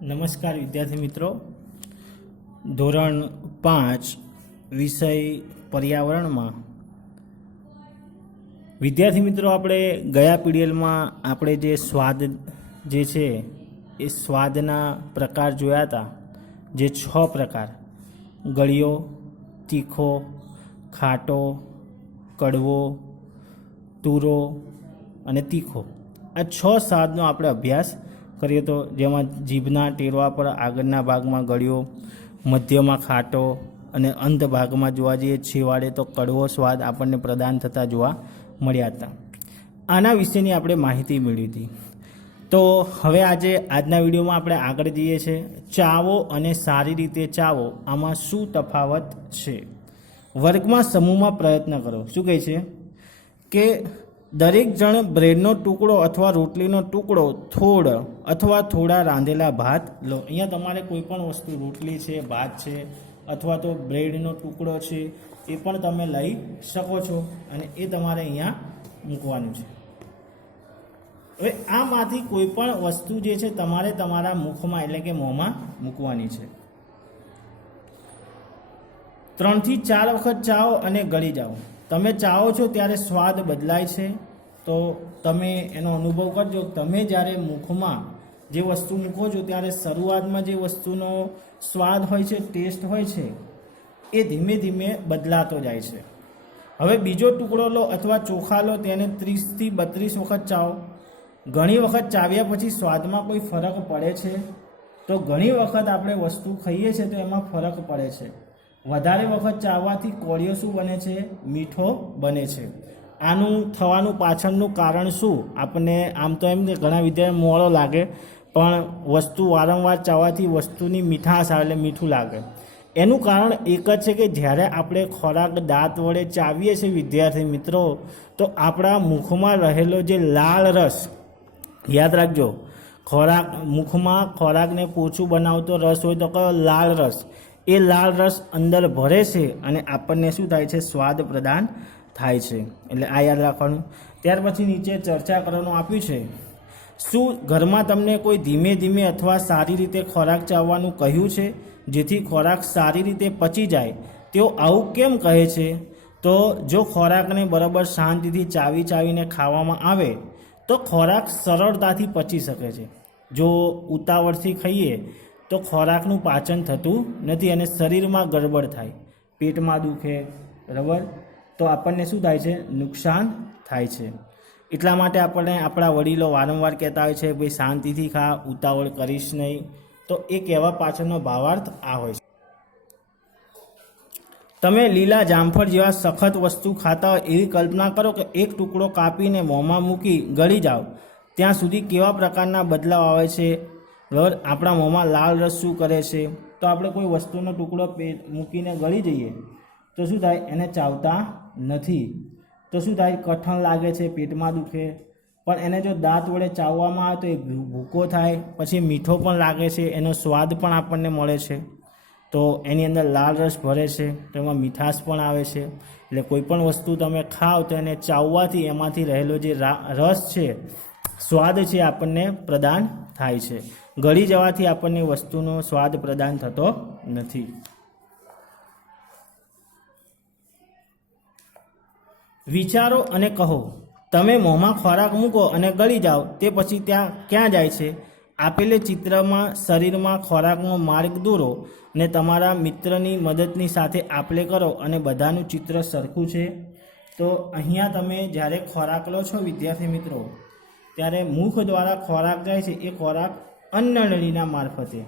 નમસ્કાર વિદ્યાર્થી મિત્રો, ધોરણ 5 વિષય પર્યાવરણમાં વિદ્યાર્થી મિત્રો આપણે ગયા પીડીએલમાં આપણે જે સ્વાદ જે છે એ સ્વાદના પ્રકાર જોયા હતા, જે 6 પ્રકાર: ગળ્યો, તીખો, ખાટો, કડવો, તુરો અને તીખો. આ 6 સ્વાદનો આપણે અભ્યાસ કરીએ તો, જેમાં જીભના ટેરવા પર આગળના ભાગમાં ગળ્યો, મધ્યમાં ખાટો અને અંત ભાગમાં જોવા જઈએ છેવાડે તો કડવો સ્વાદ આપણને પ્રદાન થતા જોવા મળ્યા હતા. આના વિશેની આપણે માહિતી મેળવી હતી. તો હવે આજના વિડીયોમાં આપણે આગળ જઈએ છીએ. ચાવો અને સારી રીતે ચાવો, આમાં શું તફાવત છે? વર્ગમાં સમૂહમાં પ્રયત્ન કરો. શું કહે છે કે દરેક જણ બ્રેડનો ટુકડો અથવા રોટલીનો ટુકડો, થોડ અથવા થોડા રાંધેલા ભાત લો. અહીંયા તમારે કોઈ પણ વસ્તુ, રોટલી છે, ભાત છે અથવા તો બ્રેડનો ટુકડો છે, એ પણ તમે લઈ શકો છો અને એ તમારે અહીંયા મૂકવાનું છે. હવે આમાંથી કોઈ પણ વસ્તુ જે છે તમારે તમારા મુખમાં એટલે કે મોંમાં મૂકવાની છે. 3 થી 4 વખત ચાવો અને ગળી જાઓ. તમે ચાવો છો ત્યારે સ્વાદ બદલાય છે, તો તમે એનો અનુભવ કરજો. તમે જ્યારે મુખમાં જે વસ્તુ મૂકો છો ત્યારે શરૂઆતમાં જે વસ્તુનો સ્વાદ હોય છે, ટેસ્ટ હોય છે, એ ધીમે ધીમે બદલાતો જાય છે. હવે બીજો ટુકડો લો અથવા ચોખા લો, તેને 30 થી 32 વખત ચાવો. ઘણી વખત ચાવ્યા પછી સ્વાદમાં કોઈ ફરક પડે છે? તો ઘણી વખત આપણે વસ્તુ ખાઈએ છીએ તો એમાં ફરક પડે છે. વધારે વખત ચાવવાથી કોળિયો શું બને છે? મીઠો બને છે. આનું થવાનું પાછળનું કારણ શું? આપણને આમ તો એમ કે ઘણા વિદ્યાર્થીઓ મોડો લાગે, પણ વસ્તુ વારંવાર ચાવવાથી વસ્તુની મીઠાશ આવે એટલે મીઠું લાગે. એનું કારણ એક જ છે કે જ્યારે આપણે ખોરાક દાંત વડે ચાવીએ છીએ વિદ્યાર્થી મિત્રો, તો આપણા મુખમાં રહેલો જે લાળ રસ, યાદ રાખજો, મુખમાં ખોરાકને પોચું બનાવતો રસ હોય તો કયો? લાળ રસ. એ લાળ રસ અંદર ભરે છે અને આપણને શું થાય છે? સ્વાદ પ્રદાન થાય છે. એટલે આ યાદ રાખવાનું. ત્યાર પછી નીચે ચર્ચા કરવાનું આપ્યું છે. શું ઘરમાં તમને કોઈ ધીમે ધીમે અથવા સારી રીતે ખોરાક ચાવવાનું કહ્યું છે, જેથી ખોરાક સારી રીતે પચી જાય? તેઓ આવું કેમ કહે છે? તો જો ખોરાકને બરાબર શાંતિથી ચાવીને ખાવામાં આવે તો ખોરાક સરળતાથી પચી શકે છે. જો ઉતાવળથી ખાઈએ તો ખોરાકનું પાચન થતું નથી અને શરીરમાં ગડબડ થાય, પેટમાં દુખે, બરાબર, તો આપણને શું થાય છે? નુકસાન થાય છે. એટલા માટે આપણને આપણા વડીલો વારંવાર કહેતા હોય છે, ભાઈ શાંતિથી ખા, ઉતાવળ કરીશ નહીં. તો એ કહેવા પાછળનો ભાવાર્થ આ હોય છે. તમે લીલા જામફળ જેવા સખત વસ્તુ ખાતા હોય એવી કલ્પના કરો કે એક ટુકડો કાપીને મોંમાં મૂકી ગળી જાઓ. ત્યાં સુધી કેવા પ્રકારના બદલાવ આવે છે? બરાબર, આપણા મોંમાં લાળ રસ શું કરે છે? તો આપણે કોઈ વસ્તુનો ટુકડો મૂકીને ગળી જઈએ તો શું થાય? એને ચાવતા નથી તો શું થાય? કઠણ લાગે છે, પેટમાં દુખે. પણ એને જો દાંત વડે ચાવવામાં આવે તો એ ભૂકો થાય, પછી મીઠો પણ લાગે છે, એનો સ્વાદ પણ આપણને મળે છે. તો એની અંદર લાળ રસ ભરે છે, તો એમાં મીઠાશ પણ આવે છે. એટલે કોઈ પણ વસ્તુ તમે ખાઓ તો એને ચાવવાથી એમાંથી રહેલો જે રસ છે, સ્વાદ છે, આપણને પ્રદાન થાય છે. ગળી જવાથી આપણને વસ્તુનો સ્વાદ પ્રદાન થતો નથી. વિચારો અને કહો. તમે મોંમાં ખોરાક મૂકો અને ગળી જાઓ, તે પછી ત્યાં ક્યાં જાય છે? આપેલે ચિત્રમાં શરીરમાં ખોરાકનો માર્ગ દોરો અને તમારા મિત્રની મદદની સાથે આપલે કરો અને બધાનું ચિત્ર સરખું છે. તો અહીંયા તમે જ્યારે ખોરાક લો છો વિદ્યાર્થી મિત્રો, ત્યારે મુખ દ્વારા ખોરાક જાય છે, એ ખોરાક અન્નનળીના મારફતે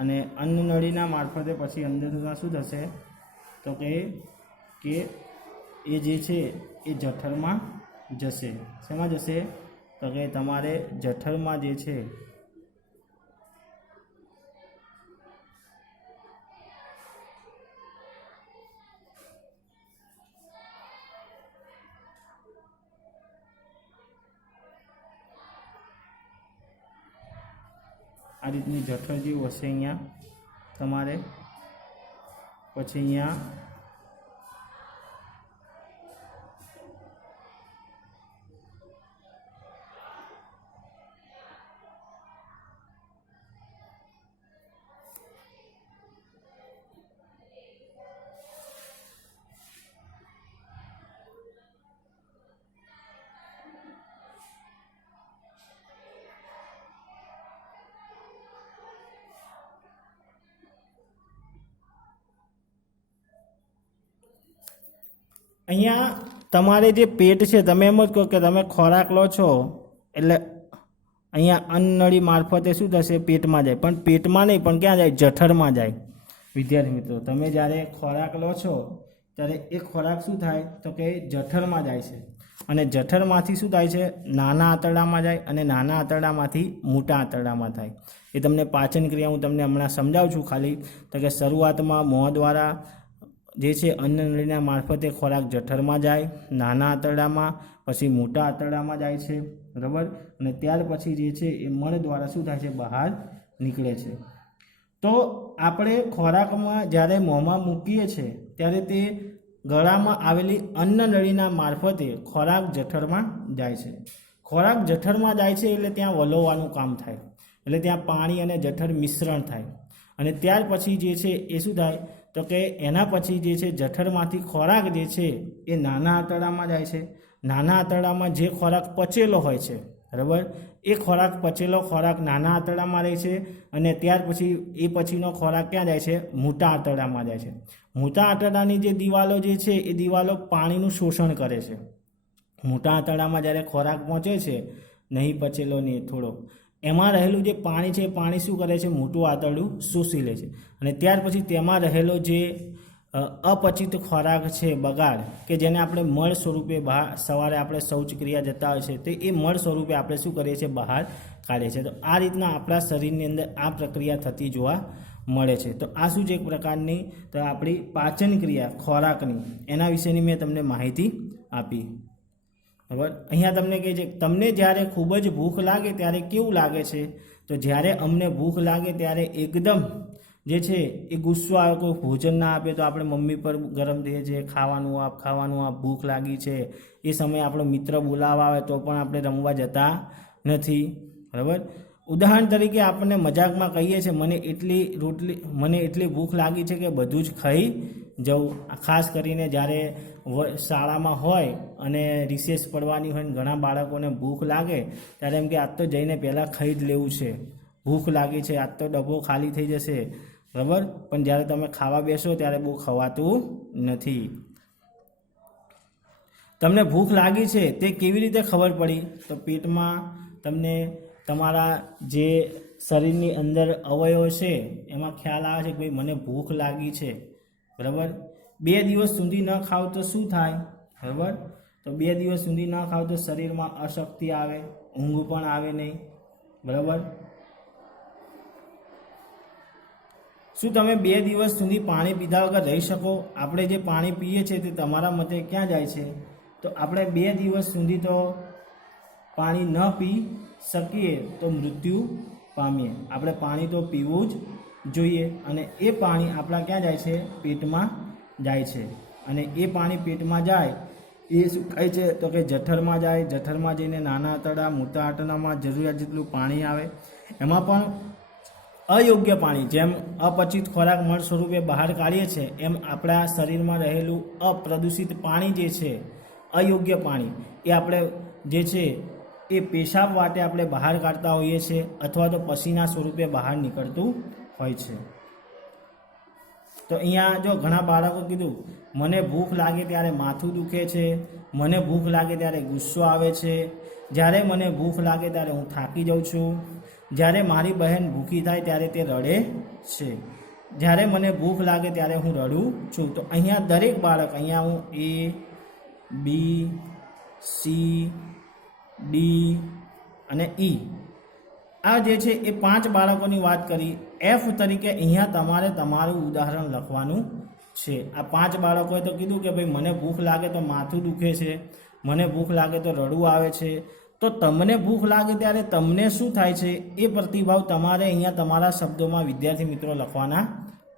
અને અન્નનળીના મારફતે પછી અંદરમાં શું થશે? તો કે એ જે છે એ જઠરમાં જશે. શેમાં જશે? તો કે તમારે જઠરમાં જે છે આ રીતની જઠર જેવું હશે અહીંયા તમારે. પછી અહીંયા અહીંયા તમારે જે પેટ છે, તમે એમ જ કહો કે તમે ખોરાક લો છો એટલે અહીંયા અન્નનળી મારફતે શું થશે, પેટમાં જાય. પણ પેટમાં નહીં, પણ ક્યાં જાય, જઠરમાં જાય. વિદ્યાર્થી મિત્રો, તમે જ્યારે ખોરાક લો છો ત્યારે એ ખોરાક શું થાય તો કે જઠરમાં જાય છે, અને જઠરમાંથી શું થાય છે, નાના આંતરડામાં જાય, અને નાના આંતરડામાંથી મોટા આંતરડામાં થાય. એ તમને પાચન ક્રિયા હું તમને હમણાં સમજાવું છું. ખાલી તો કે શરૂઆતમાં મોં દ્વારા જે છે અન્નનળીના મારફતે ખોરાક જઠરમાં જાય, નાના આંતરડામાં, પછી મોટા આંતરડામાં જાય છે, બરાબર. અને ત્યાર પછી જે છે એ મળ દ્વારા શું થાય છે, બહાર નીકળે છે. તો આપણે ખોરાકમાં જ્યારે મોંમાં મૂકીએ છીએ ત્યારે તે ગળામાં આવેલી અન્નનળીના મારફતે ખોરાક જઠરમાં જાય છે. ખોરાક જઠરમાં જાય છે એટલે ત્યાં વલોવાનું કામ થાય, એટલે ત્યાં પાણી અને જઠર મિશ્રણ થાય. અને ત્યાર પછી જે છે એ શું થાય તો કે એના પછી જે છે જઠરમાંથી ખોરાક જે છે એ નાના આંતરડામાં જાય છે. નાના આંતરડામાં જે ખોરાક પચેલો હોય છે, બરાબર, એ ખોરાક પચેલો ખોરાક નાના આંતરડામાં રહે છે, અને ત્યાર પછી એ પછીનો ખોરાક ક્યાં જાય છે, મોટા આંતરડામાં જાય છે. મોટા આંતરડાની જે દિવાલો જે છે એ દિવાલો પાણીનું શોષણ કરે છે. મોટા આંતરડામાં જ્યારે ખોરાક પહોંચે છે, નહીં પચેલો નહીં થોડો, એમાં રહેલું જે પાણી છે, પાણી શું કરે છે, મોટું આંતરડું શોષી લે છે. અને ત્યાર પછી તેમાં રહેલો જે અપચિત ખોરાક છે, બગાડ, કે જેને આપણે મળ સ્વરૂપે બહાર, સવારે આપણે શૌચ ક્રિયા જતા હોય છે, તો એ મળ સ્વરૂપે આપણે શું કરીએ છીએ, બહાર કાઢીએ છીએ. તો આ રીતના આપણા શરીરની અંદર આ પ્રક્રિયા થતી જોવા મળે છે. તો આ શું છે, એક પ્રકારની તો આપણી પાચન ક્રિયા ખોરાકની, એના વિશેની મેં તમને માહિતી આપી, બરાબર. અહીંયા તમને કહે છે, તમને જ્યારે ખૂબ જ ભૂખ લાગે ત્યારે કેવું લાગે છે, તો જ્યારે અમને ભૂખ લાગે ત્યારે એકદમ જે છે એ ગુસ્સો આવે, કોઈ ભોજન ના આપે તો આપણે મમ્મી પર ગરમ થઈએ છીએ, ખાવાનું આપ, ખાવાનું આપ, ભૂખ લાગી છે. એ સમયે આપણો મિત્ર બોલાવવા આવે તો પણ આપણે રમવા જતા નથી, બરાબર. ઉદાહરણ તરીકે આપણને મજાકમાં કહીએ છીએ, મને એટલી ભૂખ લાગી છે કે બધું જ ખાઈ જવું. ખાસ કરીને જ્યારે શાળામાં હોય અને રિસેસ પડવાની હોય ને ઘણા બાળકોને ભૂખ લાગે ત્યારે એમ કે આજ તો જઈને પહેલાં ખાઈ જ લેવું છે, ભૂખ લાગી છે, આજ તો ડબ્બો ખાલી થઈ જશે, બરાબર. પણ જ્યારે તમે ખાવા બેસો ત્યારે બહુ ખવાતું નથી. તમને ભૂખ લાગી છે તે કેવી રીતે ખબર પડી, તો પેટમાં તમને તમારા જે શરીરની અંદર અવયવ છે એમાં ખ્યાલ આવે છે કે ભાઈ મને ભૂખ લાગી છે, બરાબર. 2 દિવસ સુધી ન ખાવ તો શું થાય, બરાબર. તો 2 દિવસ સુધી ન ખાવ તો શરીરમાં અશક્તિ આવે, ઊંઘ પણ આવે નહીં, બરાબર. શું તમે 2 દિવસ સુધી પાણી પીધા વગર રહી શકો? આપણે જે પાણી પીએ છીએ તે તમારા મતે ક્યાં જાય છે, તો આપણે 2 દિવસ સુધી તો પાણી ન પી શકીએ તો મૃત્યુ પામીએ. આપણે પાણી તો પીવું જ જોઈએ, અને એ પાણી આપણા ક્યાં જાય છે, પેટમાં જાય છે. અને એ પાણી પેટમાં જાય એ શું કહે છે તો કે જઠરમાં જાય. જઠરમાં જઈને નાના આંતરડા, મોટા આંતરડામાં જરૂરિયાત જેટલું પાણી આવે. એમાં પણ અયોગ્ય પાણી, જેમ અપચિત ખોરાક મળ સ્વરૂપે બહાર કાઢીએ છીએ, એમ આપણા શરીરમાં રહેલું અપ્રદૂષિત પાણી જે છે, અયોગ્ય પાણી, એ આપણે જે છે એ પેશાબ વાટે આપણે બહાર કાઢતા હોઈએ છીએ, અથવા તો પસીના સ્વરૂપે બહાર નીકળતું હોય છે. તો અહીંયા જો ઘણા બાળકો કીધું, મને ભૂખ લાગે ત્યારે માથું દુખે છે, મને ભૂખ લાગે ત્યારે ગુસ્સો આવે છે, જ્યારે મને ભૂખ લાગે ત્યારે હું થાકી જાઉં છું, જ્યારે મારી બહેન ભૂખી થાય ત્યારે તે રડે છે, જ્યારે મને ભૂખ લાગે ત્યારે હું રડું છું. તો અહીંયા દરેક બાળક, અહીંયા હું A, B, C, D અને E, આ જે છે એ 5 બાળકોની વાત કરી. F તરીકે અહીંયા તમારે તમારું ઉદાહરણ લખવાનું છે. આ 5 બાળકોએ તો કીધું કે ભાઈ મને ભૂખ લાગે તો માથું દુખે છે, મને ભૂખ લાગે તો રડવું આવે છે, તો તમને ભૂખ લાગે ત્યારે તમને શું થાય છે એ પ્રતિભાવ તમારે અહીંયા તમારા શબ્દોમાં વિદ્યાર્થી મિત્રો લખવાના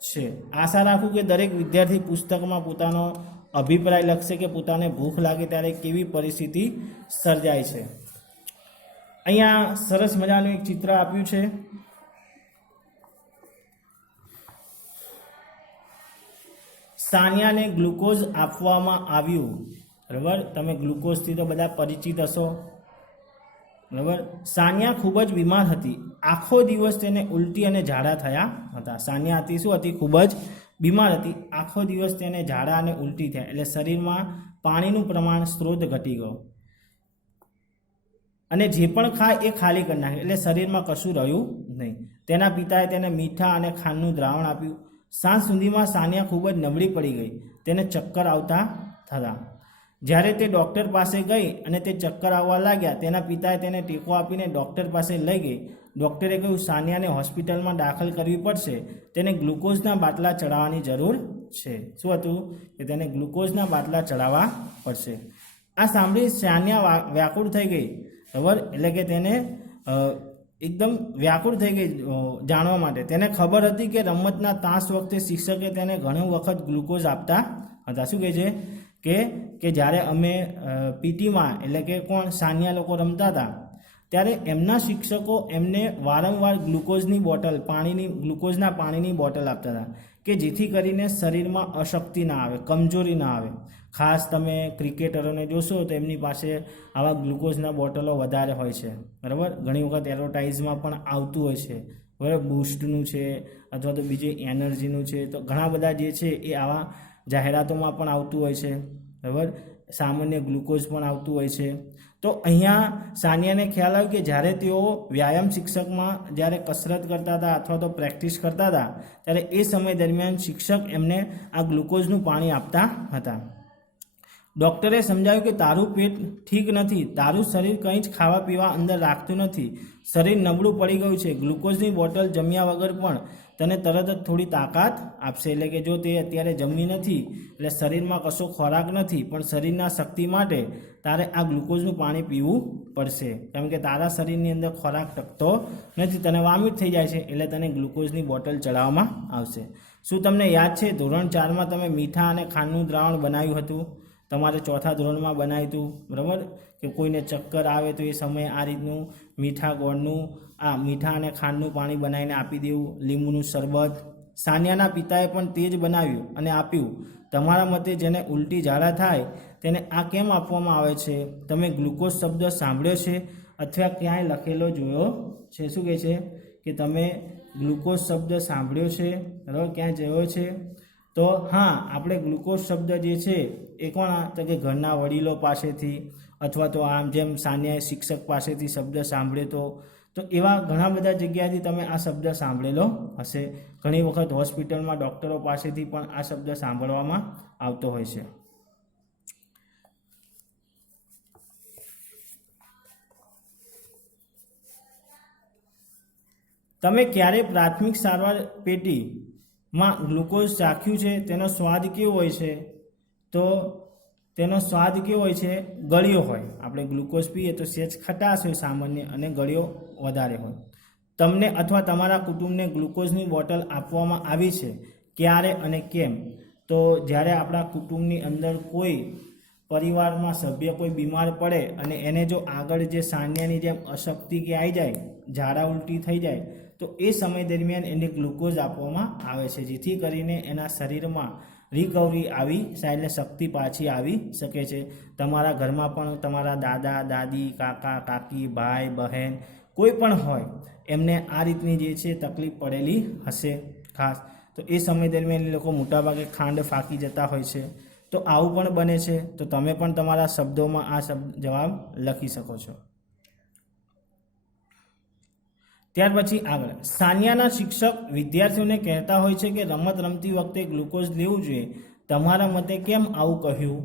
છે. આશા રાખું કે દરેક વિદ્યાર્થી પુસ્તકમાં પોતાનો અભિપ્રાય લખશે કે પોતાને ભૂખ લાગે ત્યારે કેવી પરિસ્થિતિ સર્જાય છે. અહીંયા સરસ મજાનું એક ચિત્ર આપ્યું છે. સાનિયાને ગ્લુકોઝ આપવામાં આવ્યું. બરાબર, તમે ગ્લુકોઝથી તો બધા પરિચિત હશો. બરાબર, સાનિયા ખૂબ જ બીમાર હતી. આખો દિવસ તેને ઉલટી અને ઝાડા થયા હતા. સાનિયા હતી શું હતી? ખૂબ જ બીમાર હતી. આખો દિવસ તેને ઝાડા અને ઉલટી થયા, એટલે શરીરમાં પાણીનું પ્રમાણ સ્ત્રોત ઘટી ગયો અને જે પણ ખાય એ ખાલી કરી નાખે, એટલે શરીરમાં કશું રહ્યું નહીં. તેના પિતાએ તેને મીઠા અને ખાંડનું દ્રાવણ આપ્યું. સાંજ સુધીમાં સાનિયા ખૂબ જ નબળી પડી ગઈ. તેને ચક્કર આવતા થયા. જ્યારે તે ડૉક્ટર પાસે ગઈ અને તે ચક્કર આવવા લાગ્યા, તેના પિતાએ તેને ટેકો આપીને ડૉક્ટર પાસે લઈ ગઈ. ડૉક્ટરે કહ્યું સાનિયાને હોસ્પિટલમાં દાખલ કરવી પડશે. તેને ગ્લુકોઝના બાટલા ચડાવવાની જરૂર છે. શું હતું? કે તેને ગ્લુકોઝના બાટલા ચડાવવા પડશે. આ સાંભળી સાનિયા વ્યાકુળ થઈ ગઈ. બરાબર, એટલે કે તેને એકદમ વ્યાકુળ થઈ ગઈ જાણવા માટે. તેને ખબર હતી કે રમતના તાસ વખતે શિક્ષકે તેને ઘણો વખત ગ્લુકોઝ આપતા હતા. શું કહે છે કે જ્યારે અમે પીટીમાં એટલે કે સાનિયા લોકો રમતા હતા ત્યારે એમના શિક્ષકો એમને વારંવાર ગ્લુકોઝની બોટલ ગ્લુકોઝના પાણીની બોટલ આપતા હતા કે જેથી કરીને શરીરમાં અશક્તિ ના આવે, કમજોરી ના આવે. ખાસ તમે ક્રિકેટરોને જોશો તો એમની પાસે આવા ગ્લુકોઝના બોટલો વધારે હોય છે. બરાબર, ઘણી વખત એડવર્ટાઇઝમાં પણ આવતું હોય છે. બરાબર, બૂસ્ટનું છે અથવા તો બીજી એનર્જીનું છે, તો ઘણા બધા જે છે એ આવા જાહેરાતોમાં પણ આવતું હોય છે. બરાબર, સામાન્ય ગ્લુકોઝ પણ આવતું હોય છે. તો અહીંયા સાનિયાને ખ્યાલ આવ્યો કે જ્યારે તેઓ વ્યાયામ શિક્ષકમાં જ્યારે કસરત કરતા હતા અથવા તો પ્રેક્ટિસ કરતા હતા ત્યારે એ સમય દરમિયાન શિક્ષક એમને આ ગ્લુકોઝનું પાણી આપતા હતા. ડૉક્ટરે સમજાવ્યું કે તારું પેટ ઠીક નથી, તારું શરીર કંઈ જ ખાવા પીવા અંદર રાખતું નથી, શરીર નબળું પડી ગયું છે. ગ્લુકોઝની બોટલ જમ્યા વગર પણ તને તરત જ થોડી તાકાત આપશે. એટલે કે જો તે અત્યારે જમી નથી એટલે શરીરમાં કશો ખોરાક નથી, પણ શરીરના શક્તિ માટે તારે આ ગ્લુકોઝનું પાણી પીવું પડશે, કેમ કે તારા શરીરની અંદર ખોરાક ટકતો નથી, તને વામિટ થઈ જાય છે, એટલે તને ગ્લુકોઝની બોટલ ચડાવવામાં આવશે. શું તમને યાદ છે ધોરણ 4માં તમે મીઠા અને ખાંડનું દ્રાવણ બનાવ્યું હતું? તમારે ચોથા ધોરણમાં બનાવ્યું હતું. બરાબર, કે કોઈને ચક્કર આવે તો એ સમયે આ રીતનું મીઠા અને ખાંડનું પાણી બનાવીને આપી દેવું, લીંબુનું શરબત. સાનિયાના પિતાએ પણ તે જ બનાવ્યું અને આપ્યું. તમારા મતે જેને ઉલટી ઝાડા થાય તેને આ કેમ આપવામાં આવે છે? તમે ગ્લુકોઝ શબ્દ સાંભળ્યો છે અથવા ક્યાંય લખેલો જોયો છે? શું કહે છે કે તમે ગ્લુકોઝ શબ્દ સાંભળ્યો છે, બરાબર, ક્યાંય જોયો છે? તો હા, આપણે ગ્લુકોઝ શબ્દ જે છે એ કોણ? તો કે ઘરના વડીલો પાસેથી અથવા તો આમ જેમ સાનિયાએ શિક્ષક પાસેથી શબ્દ સાંભળ્યો તો એવા ઘણા બધા જગ્યાએથી તમે આ શબ્દ સાંભળેલો હશે. ઘણી વખત હોસ્પિટલમાં ડૉક્ટરો પાસેથી પણ આ શબ્દ સાંભળવામાં આવતો હોય છે. તમે ક્યારે પ્રાથમિક સારવાર પેટીમાં ગ્લુકોઝ ચાખ્યું છે? તેનો સ્વાદ કેવો હોય છે? તો તેનો સ્વાદ કેવો હોય છે? ગળ્યો હોય. આપણે ગ્લુકોઝ પીએ તો સહેજ ખટાશ હોય સામાન્ય, અને ગળ્યો વધારે હોય. તમને અથવા તમારા કુટુંબને ગ્લુકોઝની બોટલ આપવામાં આવી છે? ક્યારે અને કેમ? તો જ્યારે આપણા કુટુંબની અંદર કોઈ પરિવારમાં સભ્ય કોઈ બીમાર પડે અને એને જો આગળ જે સાનિયાની જેમ અશક્તિ કે આવી જાય, ઝાડા ઉલટી થઈ જાય, તો એ સમય દરમિયાન એને ગ્લુકોઝ આપવામાં આવે છે, જેથી કરીને એના શરીરમાં રિકવરી આવી જાય, એટલે શક્તિ પાછી આવી શકે છે. તમારા ઘરમાં પણ તમારા દાદા દાદી, કાકા કાકી, ભાઈ બહેન કોઈ પણ હોય, એમને આ રીતની જે છે તકલીફ પડેલી હશે ખાસ, તો એ સમય દરમિયાન એ લોકો મોટાભાગે ખાંડ ફાંકી જતા હોય છે. તો આવું પણ બને છે. તો તમે પણ તમારા શબ્દોમાં આ જવાબ લખી શકો છો. ત્યાર પછી આગળ, સાનિયાના શિક્ષક વિદ્યાર્થીઓને કહેતા હોય છે કે રમત રમતી વખતે ગ્લુકોઝ લેવું જોઈએ. તમારા મતે કેમ આવું કહ્યું?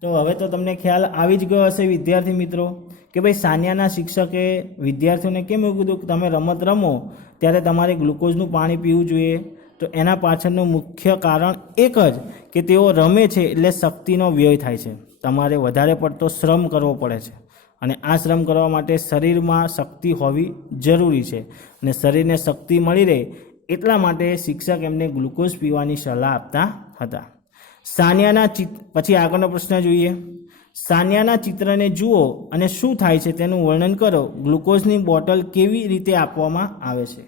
તો હવે તો તમને ખ્યાલ આવી જ ગયો હશે વિદ્યાર્થી મિત્રો કે ભાઈ સાનિયાના શિક્ષકે વિદ્યાર્થીઓને કેમ એવું કીધું કે તમે રમત રમો ત્યારે તમારે ગ્લુકોઝનું પાણી પીવું જોઈએ. તો એના પાછળનું મુખ્ય કારણ એક જ કે તેઓ રમે છે એટલે શક્તિનો વ્યય થાય છે, તમારે વધારે પડતો શ્રમ કરવો પડે છે, અને આ શ્રમ કરવા માટે શરીરમાં શક્તિ હોવી જરૂરી છે અને શરીરને શક્તિ મળી રહે એટલા માટે શિક્ષક એમને ગ્લુકોઝ પીવાની સલાહ આપતા હતા. સાનિયાના પછી આગળનો પ્રશ્ન જોઈએ. સાનિયાના ચિત્રને જુઓ અને શું થાય છે તેનું વર્ણન કરો. ગ્લુકોઝની બોટલ કેવી રીતે આપવામાં આવે છે?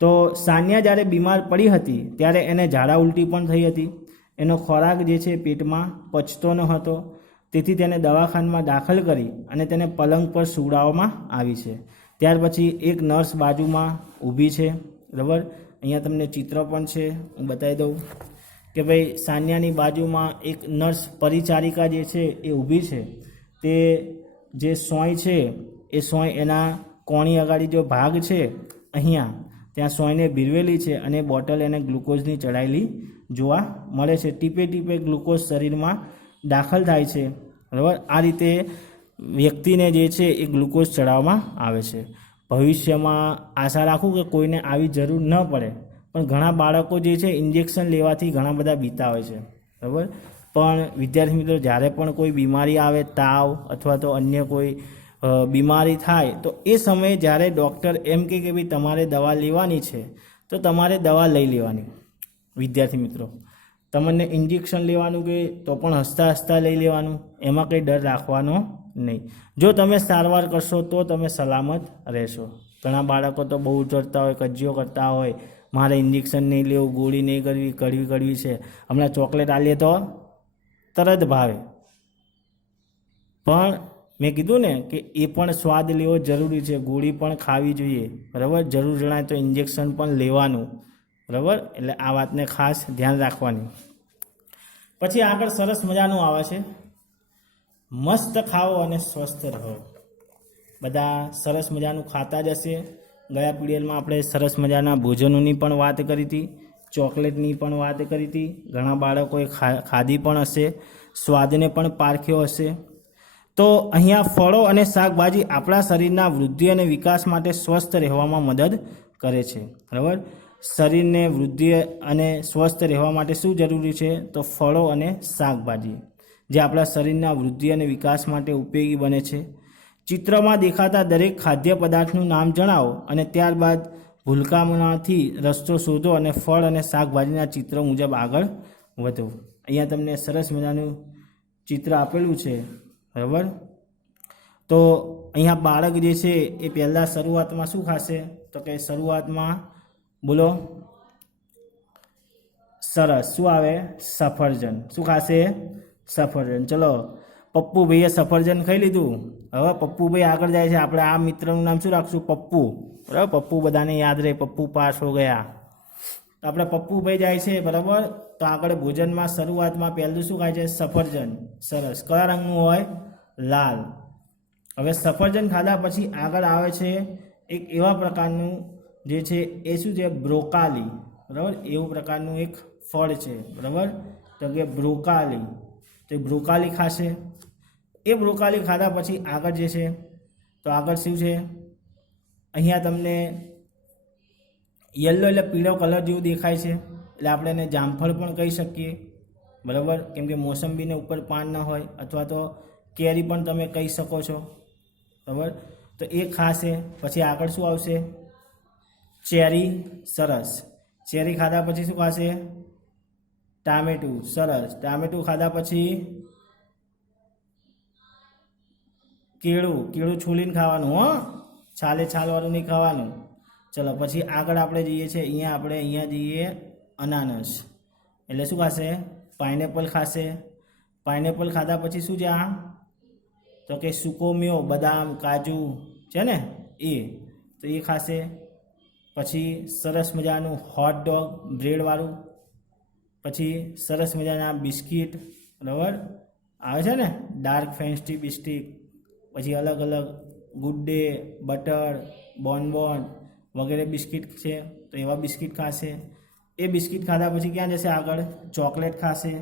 તો સાનિયા જ્યારે બીમાર પડી હતી ત્યારે એને ઝાડા ઉલટી પણ થઈ હતી. એનો ખોરાક જે છે પેટમાં પચતો ન હતો, તેથી તેને દવાખાનામાં દાખલ કરી અને તેને પલંગ પર સુવડાવવામાં આવી છે. ત્યાર પછી એક નર્સ બાજુમાં ઊભી છે, બરાબર. અહીંયા તમને ચિત્ર પણ છે, હું બતાવી દઉં કે ભાઈ સાનિયાની બાજુમાં એક નર્સ પરિચારિકા જે છે એ ઊભી છે. તે જે સોય છે એ સોય એના કોણી અગાડી જો ભાગ છે અહીંયા ત્યાં સોયને ભીરવેલી છે અને બોટલ એને ગ્લુકોઝની ચડાયેલી જોવા મળે છે. ટીપે ટીપે ગ્લુકોઝ શરીરમાં દાખલ થાય છે, બરાબર. આ રીતે વ્યક્તિને જે છે એ ગ્લુકોઝ ચડાવવામાં આવે છે. ભવિષ્યમાં આશા રાખું કે કોઈને આવી જરૂર ન પડે, પણ ઘણા બાળકો જે છે ઇન્જેક્શન લેવાથી ઘણા બધા બીતા હોય છે, બરાબર. પણ વિદ્યાર્થી મિત્રો, જ્યારે પણ કોઈ બીમારી આવે, તાવ અથવા તો અન્ય કોઈ બીમારી થાય તો એ સમયે જ્યારે ડૉક્ટર એમ કે ભાઈ તમારે દવા લેવાની છે તો તમારે દવા લઈ લેવાની. વિદ્યાર્થી મિત્રો, તમને ઇન્જેક્શન લેવાનું કે તો પણ હસતા હસતા લઈ લેવાનું, એમાં કંઈ ડર રાખવાનો નહીં. જો તમે સારવાર કરશો તો તમે સલામત રહેશો. ઘણા બાળકો તો બહુ ડરતા હોય, કજિયો કરતા હોય, મારે ઇન્જેક્શન નહીં લેવું, ગોળી નહીં કરવી, કડવી કડવી છે, હમણાં ચોકલેટ આલીએ તો તરત ભાવે. પણ મેં કીધું ને કે એ પણ સ્વાદ લેવો જરૂરી છે, ગોળી પણ ખાવી જોઈએ, બરાબર. જરૂર જણાય તો ઇન્જેક્શન પણ લેવાનું, બરાબર. એટલે આ વાતને ખાસ ધ્યાન રાખવાની. પછી આગળ સરસ મજાનું આવે છે, મસ્ત ખાઓ અને સ્વસ્થ રહો. બધા સરસ મજાનું ખાતા જ હશે. ગયા પીરિયડમાં આપણે સરસ મજાના ભોજનોની પણ વાત કરી હતી, ચોકલેટની પણ વાત કરી હતી. ઘણા બાળકોએ ખાધી પણ હશે, સ્વાદને પણ પારખ્યો હશે. તો અહીંયા ફળો અને શાકભાજી આપણા શરીરના વૃદ્ધિ અને વિકાસ માટે સ્વસ્થ રહેવામાં મદદ કરે છે, બરાબર. શરીરને વૃદ્ધિ અને સ્વસ્થ રહેવા માટે શું જરૂરી છે? તો ફળો અને શાકભાજી, જે આપણા શરીરના વૃદ્ધિ અને વિકાસ માટે ઉપયોગી બને છે. ચિત્રમાં દેખાતા દરેક ખાદ્ય પદાર્થનું નામ જણાવો અને ત્યારબાદ ભૂલકામાંથી રસ્તો શોધો અને ફળ અને શાકભાજીના ચિત્ર મુજબ આગળ વધો. અહીંયા તમને સરસ મજાનું ચિત્ર આપેલું છે, બરાબર. તો અહીંયા બાળક જે છે એ પહેલાં શરૂઆતમાં શું ખાશે? તો કે શરૂઆતમાં બોલો, સરસ, શું આવે? સફરજન. શું ખાશે? સફરજન. ચલો, પપ્પુભાઈએ સફરજન ખાઈ લીધું. હવે પપ્પુભાઈ આગળ જાય છે. આપણે આ મિત્રનું નામ શું રાખશું? પપ્પુ, બરાબર. પપ્પુ બધાને યાદ રહે, પપ્પુ પાસ હો ગયા. આપણે પપ્પુભાઈ જાય છે, બરાબર. તો આગળ ભોજનમાં શરૂઆતમાં પહેલું શું ખાય છે? સફરજન. સરસ. કયા રંગનું હોય? લાલ. હવે સફરજન ખાધા પછી આગળ આવે છે એક એવા પ્રકારનું જે છે એ શું છે? બ્રોકાલી, બરાબર. એવું પ્રકારનું એક ફળ છે, બરાબર. તો કે બ્રોકાલી. તો બ્રોકાલી ખાશે. એ બ્રોકાલી ખાધા પછી આગળ જે છે, તો આગળ શું છે? અહીંયા તમને યલો એટલે પીળો કલર જેવું દેખાય છે, એટલે આપણે એને જામફળ પણ કહી શકીએ, બરાબર. કેમ કે મોસંબીને ઉપર પાન ન હોય, અથવા તો કેરી પણ તમે કહી શકો છો, બરાબર. તો એ ખાશે. પછી આગળ શું આવશે? ચેરી. સરસ. ચેરી ખાધા પછી શું ખાશે? ટામેટું. સરસ. ટામેટું ખાધા પછી કેળું. કેળું છોલીને ખાવાનું, હો, છાલે છાલવાળું નહીં ખાવાનું. ચલો, પછી આગળ આપણે જઈએ છીએ, અહીંયા જઈએ અનાનસ. એટલે શું ખાશે? પાઇનેપલ ખાશે. પાઇનેપલ ખાધા પછી શું છે? આ તો કે સુકોમિયો, બદામ, કાજુ છે ને એ, તો એ ખાશે. પછી સરસ મજાનું હોટ ડોગ, બ્રેડવાળું. પછી સરસ મજાના બિસ્કિટ, બરાબર, આવે છે ને, ડાર્ક ફેન્સ્ટી બિસ્કિટ. પછી અલગ અલગ ગુડ ડે, બટર, બોનબોન વગેરે બિસ્કિટ છે, તો એવા બિસ્કિટ ખાશે. એ બિસ્કિટ ખાધા પછી ક્યાં જશે? આગળ ચોકલેટ ખાશે.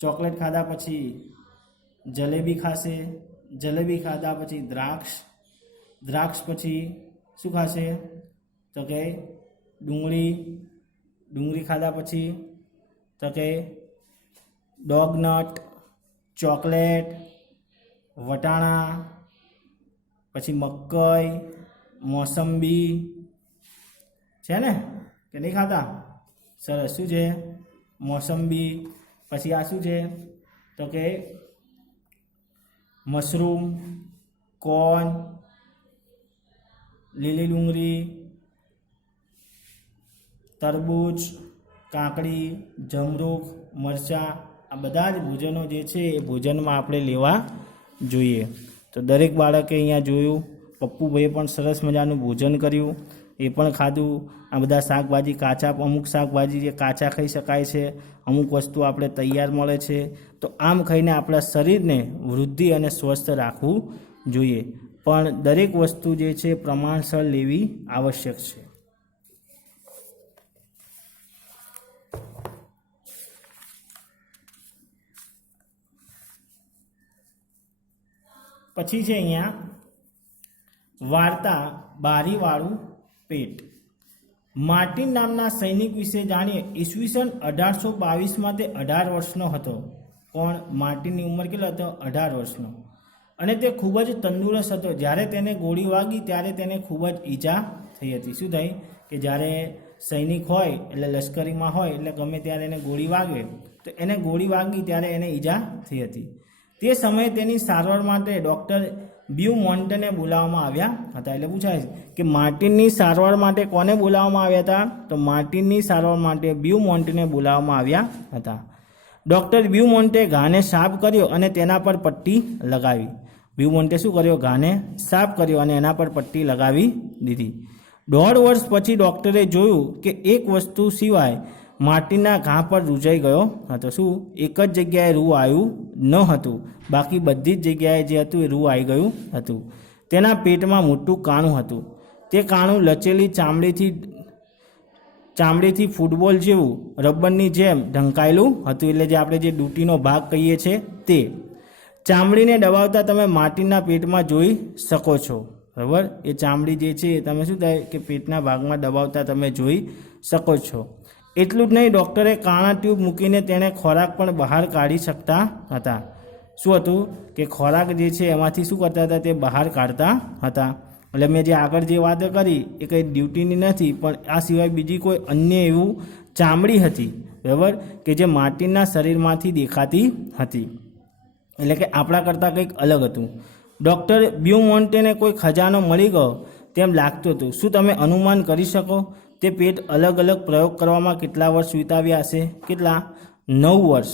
ચોકલેટ ખાધા પછી જલેબી ખાશે. જલેબી ખાધા પછી દ્રાક્ષ. દ્રાક્ષ પછી શું ખાશે? તો કે ડુંગળી. ડુંગળી ખાધા પછી તો કે ડોગનટ, ચોકલેટ, વટાણા, પછી મકાઈ, મોસંબી છે ને, કે નહીં ખાતા? સરસ. શું છે? મોસંબી. પછી આ શું છે? તો કે મશરૂમ, કોર્ન, લીલી ડુંગળી, તરબૂચ, કાકડી, જમરૂખ, મરચાં, આ બધા જ ભોજનો જે છે એ ભોજનમાં આપણે લેવા જોઈએ. તો દરેક બાળકે અહીંયા જોયું, પપ્પુભાઈએ પણ સરસ મજાનું ભોજન કર્યું, એ પણ ખાધું. આ બધા શાકભાજી કાચા, અમુક શાકભાજી જે કાચા ખાઈ શકાય છે, અમુક વસ્તુ આપણે તૈયાર મળે છે. તો આમ ખાઈને આપણા શરીરને વૃદ્ધિ અને સ્વસ્થ રાખવું જોઈએ. પણ દરેક વસ્તુ જે છે પ્રમાણસર લેવી આવશ્યક છે. પછી છે અહીંયા વાર્તા બારીવાળું પેટ. માર્ટિન નામના સૈનિક વિશે જાણીએ. ઈસવીસન 1822માં તે 18 વર્ષનો હતો. કોણ? માર્ટિનની ઉંમર કેટલો હતો? 18 વર્ષનો. અને તે ખૂબ જ તંદુરસ્ત હતો. જ્યારે તેને ગોળી વાગી ત્યારે તેને ખૂબ જ ઈજા થઈ હતી. શું થઈ? કે જ્યારે સૈનિક હોય એટલે લશ્કરીમાં હોય એટલે ગમે ત્યારે એને ગોળી વાગે, તો એને ગોળી વાગી ત્યારે એને ઈજા થઈ હતી. તે સમયે તેની સારવાર માટે ડૉક્ટર બ્યુમોન્ટને બોલાવવામાં આવ્યા હતા. એટલે પૂછાય છે કે માર્ટિનની સારવાર માટે કોને બોલાવવામાં આવ્યા હતા? તો માર્ટિનની સારવાર માટે બ્યુમોન્ટને બોલાવવામાં આવ્યા હતા. ડૉક્ટર બ્યુમોન્ટે ઘાને સાફ કર્યો અને તેના પર પટ્ટી લગાવી. બ્યુમોન્ટે શું કર્યો? ઘાને સાફ કર્યો અને એના પર પટ્ટી લગાવી દીધી. 1.5 વર્ષ પછી ડૉક્ટરે જોયું કે એક વસ્તુ સિવાય માર્ટિનના ઘા પર રૂજાઈ ગયો હતો. શું? એક જ જગ્યાએ રૂ આવ્યું ન હતું, બાકી બધી જ જગ્યાએ જે હતું એ રૂ આવી ગયું હતું. તેના પેટમાં મોટું કાણું હતું. તે કાણું લચેલી ચામડીથી ફૂટબોલ જેવું રબરની જેમ ઢંકાયેલું હતું. એટલે જે આપણે જે ડૂટીનો ભાગ કહીએ છીએ તે ચામડીને દબાવતા તમે માર્ટિનના પેટમાં જોઈ શકો છો. બરાબર? એ ચામડી જે છે તમે શું થાય કે પેટના ભાગમાં દબાવતા તમે જોઈ શકો છો. એટલું જ નહીં, ડૉક્ટરે કાણા ટ્યુબ મૂકીને તેને ખોરાક પણ બહાર કાઢી શકતા હતા. શું હતું? કે ખોરાક જે છે એમાંથી શું કરતા હતા? તે બહાર કાઢતા હતા. એટલે મેં જે આગળ જે વાત કરી એ કંઈ ડ્યુટીની નથી, પણ આ સિવાય બીજી કોઈ અન્ય એવું ચામડી હતી, બરાબર, કે જે માર્ટિનના શરીરમાંથી દેખાતી હતી. એટલે કે આપણા કરતાં કંઈક અલગ હતું. ડૉક્ટર બ્યુમોન્ટેને કોઈ ખજાનો મળી ગયો તેમ લાગતું હતું. શું તમે અનુમાન કરી શકો તે પેટ અલગ અલગ પ્રયોગ કરવામાં કેટલા વર્ષ વિતાવ્યા હશે? કેટલા? 9 વર્ષ.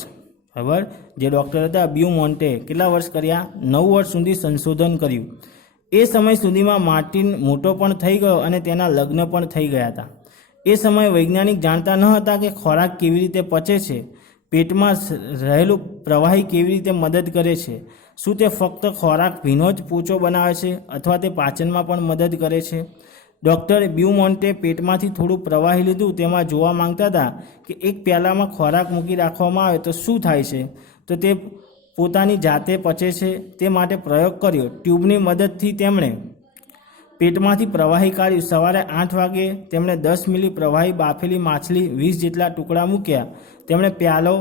બરાબર? જે ડૉક્ટર હતા બ્યુમોન્ટે કેટલા વર્ષ કર્યા? 9 વર્ષ સુધી સંશોધન કર્યું. એ સમય સુધીમાં માર્ટિન મોટો પણ થઈ ગયો અને તેના લગ્ન પણ થઈ ગયા હતા. એ સમયે વૈજ્ઞાનિક જાણતા ન હતા કે ખોરાક કેવી રીતે પચે છે, પેટમાં રહેલું પ્રવાહી કેવી રીતે મદદ કરે છે. શું તે ફક્ત ખોરાક ભીનો જ પોચો બનાવે છે અથવા તે પાચનમાં પણ મદદ કરે છે? ડૉક્ટર બ્યુમોન્ટે પેટમાંથી થોડું પ્રવાહી લીધું. તેમાં જોવા માંગતા હતા કે એક પ્યાલામાં ખોરાક મૂકી રાખવામાં આવે તો શું થાય છે, તો તે પોતાની જાતે પચે છે. તે માટે પ્રયોગ કર્યો. ટ્યુબની મદદથી તેમણે પેટમાંથી પ્રવાહી કાઢ્યું. સવારે 8 વાગે તેમણે 10 મિલી પ્રવાહી બાફેલી માછલી 20 જેટલા ટુકડા મૂક્યા. તેમણે પ્યાલો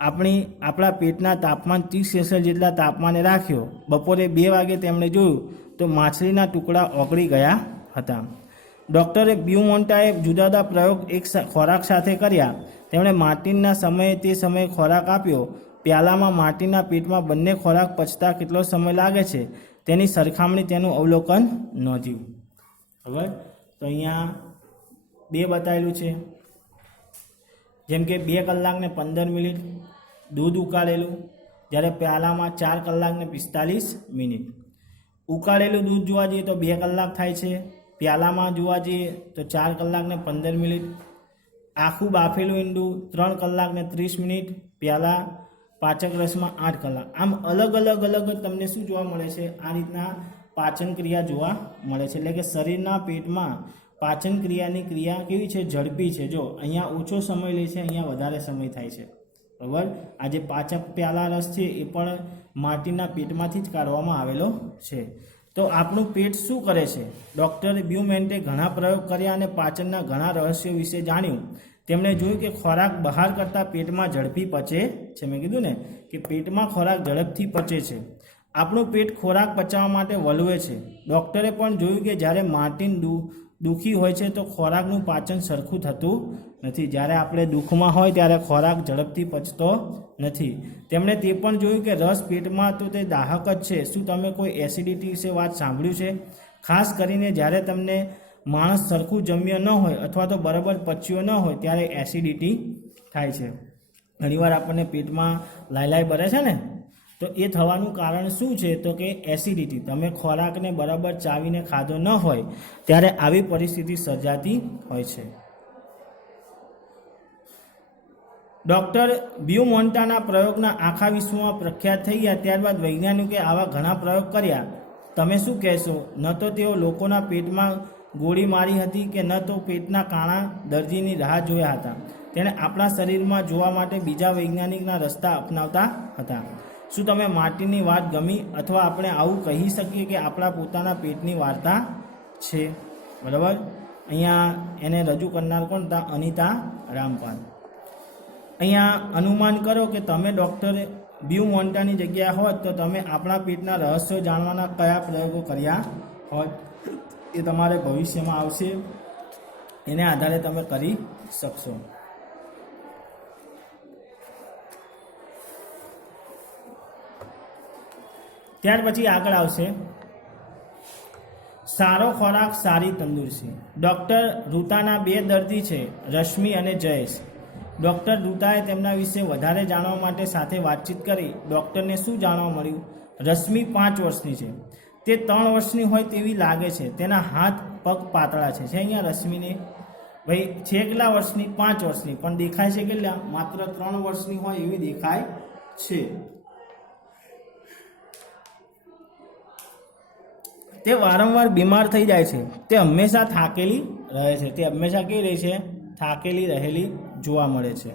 આપણા પેટના તાપમાન 30 સેલ્સિયસ જેટલા તાપમાને રાખ્યો. બપોરે 2 વાગે તેમણે જોયું તો માછલીના ટુકડા ઓગળી ગયા હતા. ડૉક્ટરે બ્યુમોન્ટાએ જુદા જુદા પ્રયોગ એક ખોરાક સાથે કર્યા. તેમણે માર્ટિનના સમયે તે સમયે ખોરાક આપ્યો. પ્યાલામાં માર્ટિનના પેટમાં બંને ખોરાક પચતા કેટલો સમય લાગે છે તેની સરખામણી, તેનું અવલોકન નોંધ્યું. બરાબર? તો અહીંયા 2 બતાવેલું છે. જેમ કે 2 કલાક ને 15 મિનિટ દૂધ ઉકાળેલું, જ્યારે પ્યાલામાં 4 કલાક ને 45 મિનિટ. ઉકાળેલું દૂધ જોવા જઈએ તો 2 કલાક થાય છે. પ્યાલામાં જોવા જઈએ તો 4 કલાક ને 15 મિનિટ. આખું બાફેલું ઈંડું 3 કલાક ને 30 મિનિટ. પ્યાલા પાચક રસમાં 8 કલાક. આમ અલગ અલગ તમને શું જોવા મળે છે? આ રીતના પાચન ક્રિયા જોવા મળે છે. એટલે કે શરીરના પેટમાં પાચન ક્રિયાની ક્રિયા કેવી છે? ઝડપી છે. જો અહીંયા ઓછો સમય લે છે, અહીંયા વધારે સમય થાય છે. બરાબર? આ જે પાચક પ્યાલા રસ છે એ પણ માર્ટિનના પેટમાંથી જ કાઢવામાં આવેલો છે. તો આપણું પેટ શું કરે છે? ડૉક્ટર બ્યુમોન્ટે ઘણા પ્રયોગ કર્યા અને પાચનના ઘણા રહસ્યો વિશે જાણ્યું. તેમણે જોયું કે ખોરાક બહાર કરતાં પેટમાં ઝડપી પચે છે. મેં કીધું ને કે પેટમાં ખોરાક ઝડપથી પચે છે. આપણું પેટ ખોરાક પચાવવા માટે વલવે છે. ડૉક્ટરે પણ જોયું કે જ્યારે માર્ટિન દુઃખી હોય છે તો ખોરાકનું પાચન સરખું થતું નથી. જ્યારે આપણે દુઃખમાં હોય ત્યારે ખોરાક ઝડપથી પચતો નથી. તેમણે તે પણ જોયું કે રસ પેટમાં તો તે દાહક જ છે. શું તમે કોઈ એસિડિટી વિશે વાત સાંભળ્યું છે? ખાસ કરીને જ્યારે તમને માણસ સરખું જમ્યો ન હોય અથવા તો બરાબર પચ્યો ન હોય ત્યારે એસિડિટી થાય છે. ઘણીવાર આપણને પેટમાં લાઈ બરે છે ને, તો એ થવાનું કારણ શું છે? તો કે એસિડિટી. તમે ખોરાકને બરાબર ચાવીને ખાધો ન હોય ત્યારે આવી પરિસ્થિતિ સર્જાતી હોય છે. ડૉક્ટર બ્યુમોન્ટાના પ્રયોગના આખા વિશ્વમાં પ્રખ્યાત થઈ ગયા. ત્યારબાદ વૈજ્ઞાનિકોએ આવા ઘણા પ્રયોગ કર્યા. તમે શું કહેશો? ન તો તેઓ લોકોના પેટમાં ગોળી મારી હતી કે ન તો પેટના કાણા દર્દીની રાહ જોયા હતા. તેણે આપણા શરીરમાં જોવા માટે બીજા વૈજ્ઞાનિકના રસ્તા અપનાવતા હતા. શું તમે માર્ટિનની વાત ગમી? અથવા આપણે આવું કહી શકીએ કે આપણા પોતાના પેટની વાર્તા છે. બરાબર. અહીંયા એને રજૂ કરનાર કોણ હતા? અનિતા રામપાલ. અહીંયા અનુમાન કરો કે તમે ડૉક્ટર બ્યુમોન્ટાની જગ્યાએ હોત તો તમે આપણા પેટના રહસ્યો જાણવાના કયા પ્રયોગો કર્યા હોત? એ તમારે ભવિષ્યમાં આવશે, એને આધારે તમે કરી શકશો. ત્યાર પછી આગળ આવશે સારો ખોરાક, સારી તંદુરસ્તી. ડૉક્ટર ઋતાના 2 દર્દી છે, રશ્મિ અને જયેશ. ડૉક્ટર ઋતાએ તેમના વિશે વધારે જાણવા માટે સાથે વાતચીત કરી. ડૉક્ટરને શું જાણવા મળ્યું? રશ્મિ 5 વર્ષની છે. તે 3 વર્ષની હોય તેવી લાગે છે. તેના હાથ પગ પાતળા છે. અહીંયા રશ્મિને ભાઈ છે કેટલા વર્ષની? 5 વર્ષની. પણ દેખાય છે કેટલા? માત્ર 3 વર્ષની હોય એવી દેખાય છે. તે વારંવાર બીમાર થઈ જાય છે. તે હંમેશા થાકેલી રહે છે. તે હંમેશા કેવી રહે છે? થાકેલી રહેલી જોવા મળે છે.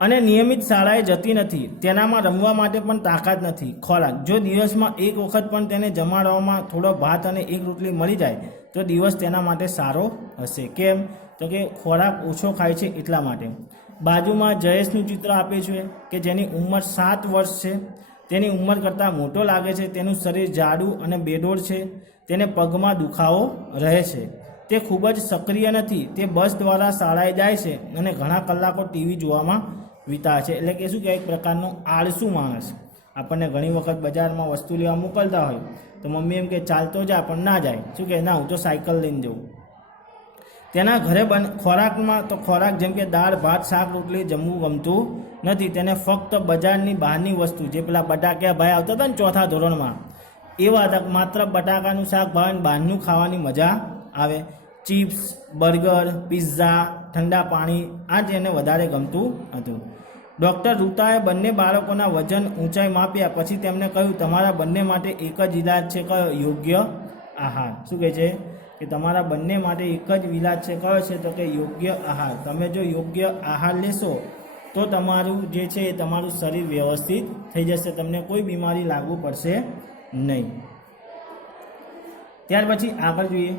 અને નિયમિત શાળાએ જતી નથી. તેનામાં રમવા માટે પણ તાકાત નથી. ખોરાક, જો દિવસમાં એક વખત પણ તેને જમાડવામાં થોડો ભાત અને એક રોટલી મળી જાય તો દિવસ તેના માટે સારો હશે. કેમ? તો કે ખોરાક ઓછો ખાય છે એટલા માટે. બાજુમાં જયેશનું ચિત્ર આપે છે કે જેની ઉંમર 7 વર્ષ છે. તેની ઉંમર કરતાં મોટો લાગે છે. તેનું શરીર જાડું અને બેડોળ છે. તેને પગમાં દુખાવો રહે છે. તે ખૂબ જ સક્રિય નથી. તે બસ દ્વારા શાળાએ જાય છે અને ઘણા કલાકો ટીવી જોવામાં વિતાવે છે. એટલે કે શું કે એક પ્રકારનો આળસુ માણસ. આપણને ઘણી વખત બજારમાં વસ્તુ લેવા મોકલતા હોય તો મમ્મી એમ કે ચાલતો જા, પણ ના જાય. શું કે ના, હું તો સાયકલ લઈને જઉં. તેના ઘરે ખોરાકમાં તો ખોરાક જેમ કે દાળ ભાત શાક રોટલી જમવું ગમતું નથી. તેને ફક્ત બજારની બહારની વસ્તુ, જે પેલા બટાકા ભાઈ આવતા હતા ને 4થા ધોરણમાં, એવા હતા. માત્ર બટાકાનું શાક ભાવે, બહારનું ખાવાની મજા આવે. ચિપ્સ, બર્ગર, પિઝા, ઠંડા પાણી, આ જ એને વધારે ગમતું હતું. ડૉક્ટર ઋતાએ બંને બાળકોના વજન ઊંચાઈ માપ્યા. પછી તેમણે કહ્યું, તમારા બંને માટે એક જ ઇલાજ છે. કયો? યોગ્ય આહાર. શું કહે છે? કે તમારા બંને માટે એક જ ઇલાજ છે. કયો છે? તો કે યોગ્ય આહાર. તમે જો યોગ્ય આહાર લેશો તો તમારું જે છે એ તમારું શરીર વ્યવસ્થિત થઈ જશે. તમને કોઈ બીમારી લાગુ પડશે નહીં. ત્યાર પછી આગળ જોઈએ.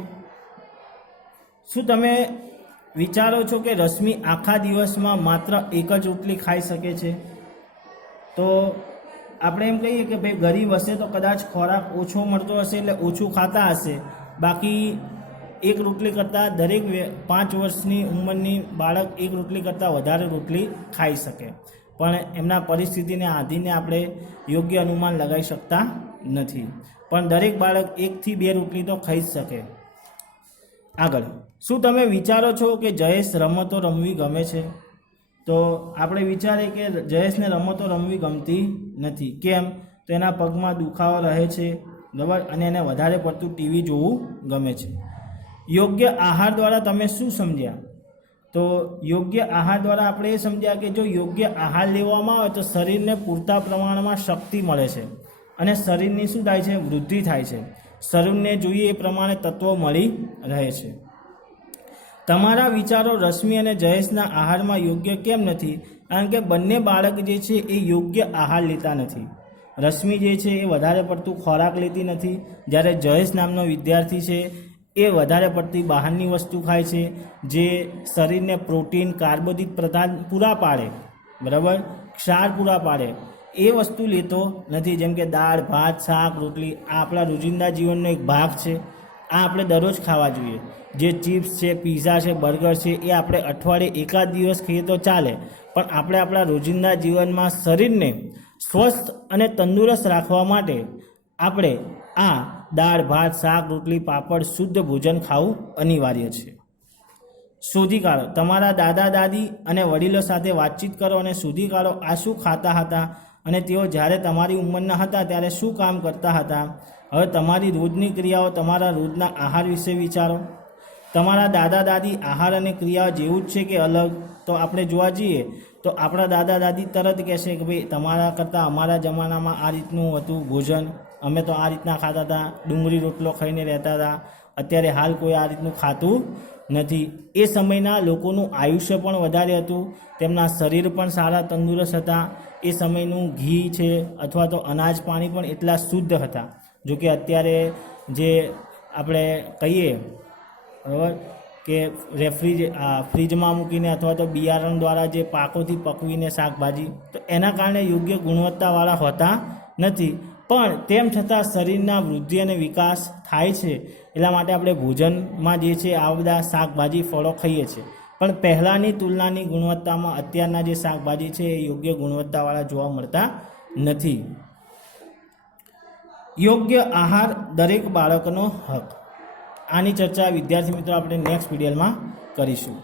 શું તમે વિચારો છો કે રશ્મિ આખા દિવસમાં માત્ર એક જ રોટલી ખાઈ શકે છે? તો આપણે એમ કહીએ કે ભાઈ ગરીબ હશે તો કદાચ ખોરાક ઓછો મળતો હશે એટલે ઓછું ખાતા હશે. બાકી એક રોટલી કરતાં દરેક 5 વર્ષની ઉંમરની બાળક એક રોટલી કરતાં વધારે રોટલી ખાઈ શકે. પણ એમના પરિસ્થિતિને આધીને આપણે યોગ્ય અનુમાન લગાવી શકતા નથી. પણ દરેક બાળક 1 થી 2 રોટલી તો ખાઈ જ શકે. આગળ, શું તમે વિચારો છો કે જયેશ રમતો રમવી ગમે છે? તો આપણે વિચારીએ કે જયેશને રમતો રમવી ગમતી નથી. કેમ? તો એના પગમાં દુખાવો રહે છે. બરાબર. અને એને વધારે પડતું ટીવી જોવું ગમે છે. યોગ્ય આહાર દ્વારા તમે શું સમજ્યા? તો યોગ્ય આહાર દ્વારા આપણે એ સમજ્યા કે જો યોગ્ય આહાર લેવામાં આવે તો શરીરને પૂરતા પ્રમાણમાં શક્તિ મળે છે અને શરીરની શું થાય છે? વૃદ્ધિ થાય છે. શરીરને જોઈએ એ પ્રમાણે તત્વો મળી રહે છે. તમારા વિચારો રશ્મિ અને જયેશના આહારમાં યોગ્ય કેમ નથી? કારણ કે બંને બાળક જે છે એ યોગ્ય આહાર લેતા નથી. રશ્મિ જે છે એ વધારે પડતું ખોરાક લેતી નથી, જ્યારે જયેશ નામનો વિદ્યાર્થી છે એ વધારે પડતી બહારની વસ્તુ ખાય છે જે શરીરને પ્રોટીન કાર્બોદિત પ્રદાન પૂરા પાડે, બરાબર, ક્ષાર પૂરા પાડે એ વસ્તુ લેતો નથી. જેમ કે દાળ ભાત શાક રોટલી આ આપણા રોજિંદા જીવનનો એક ભાગ છે. આ આપણે દરરોજ ખાવા જોઈએ. જે ચિપ્સ છે, પીઝા છે, બર્ગર છે એ આપણે અઠવાડિયે એકાદ દિવસ ખાઈએ તો ચાલે, પણ આપણે આપણા રોજિંદા જીવનમાં શરીરને સ્વસ્થ અને તંદુરસ્ત રાખવા માટે આપણે આ દાળ ભાત શાક રોટલી પાપડ શુદ્ધ ભોજન ખાવું અનિવાર્ય છે. શોધી કાઢો, તમારા દાદા દાદી અને વડીલો સાથે વાતચીત કરો અને શોધી કાઢો આ શું ખાતા હતા અને તેઓ જ્યારે તમારી ઉંમરના હતા ત્યારે શું કામ કરતા હતા. હવે તમારી રોજની ક્રિયાઓ, તમારા રોજના આહાર વિશે વિચારો. તમારા દાદા દાદી આહાર અને ક્રિયાઓ જેવું જ છે કે અલગ? તો આપણે જોવા જઈએ તો આપણા દાદા દાદી તરત કહેશે કે ભાઈ તમારા કરતાં અમારા જમાનામાં આ રીતનું હતું ભોજન, અમે તો આ રીતના ખાતા હતા, ડુંગળી રોટલો ખાઈને રહેતા હતા. અત્યારે હાલ કોઈ આ રીતનું ખાતું નથી. એ સમયના લોકોનું આયુષ્ય પણ વધારે હતું, તેમના શરીર પણ સારા તંદુરસ્ત હતા. એ સમયનું ઘી છે અથવા તો અનાજ પાણી પણ એટલા શુદ્ધ હતા. જો કે અત્યારે જે આપણે કહીએ બરાબર કે ફ્રીજમાં મૂકીને અથવા તો બિયારણ દ્વારા જે પાકોથી પકવીને શાકભાજી, તો એના કારણે યોગ્ય ગુણવત્તાવાળા હોતા નથી. પણ તેમ છતાં શરીરના વૃદ્ધિ અને વિકાસ થાય છે. એટલા માટે આપણે ભોજનમાં જે છે આ બધા શાકભાજી ફળો ખાઈએ છીએ. પણ પહેલાંની તુલનાની ગુણવત્તામાં અત્યારના જે શાકભાજી છે એ યોગ્ય ગુણવત્તાવાળા જોવા મળતા નથી. યોગ્ય આહાર દરેક બાળકનો હક. આની ચર્ચા વિદ્યાર્થી મિત્રો આપણે નેક્સ્ટ વિડીયોમાં કરીશું.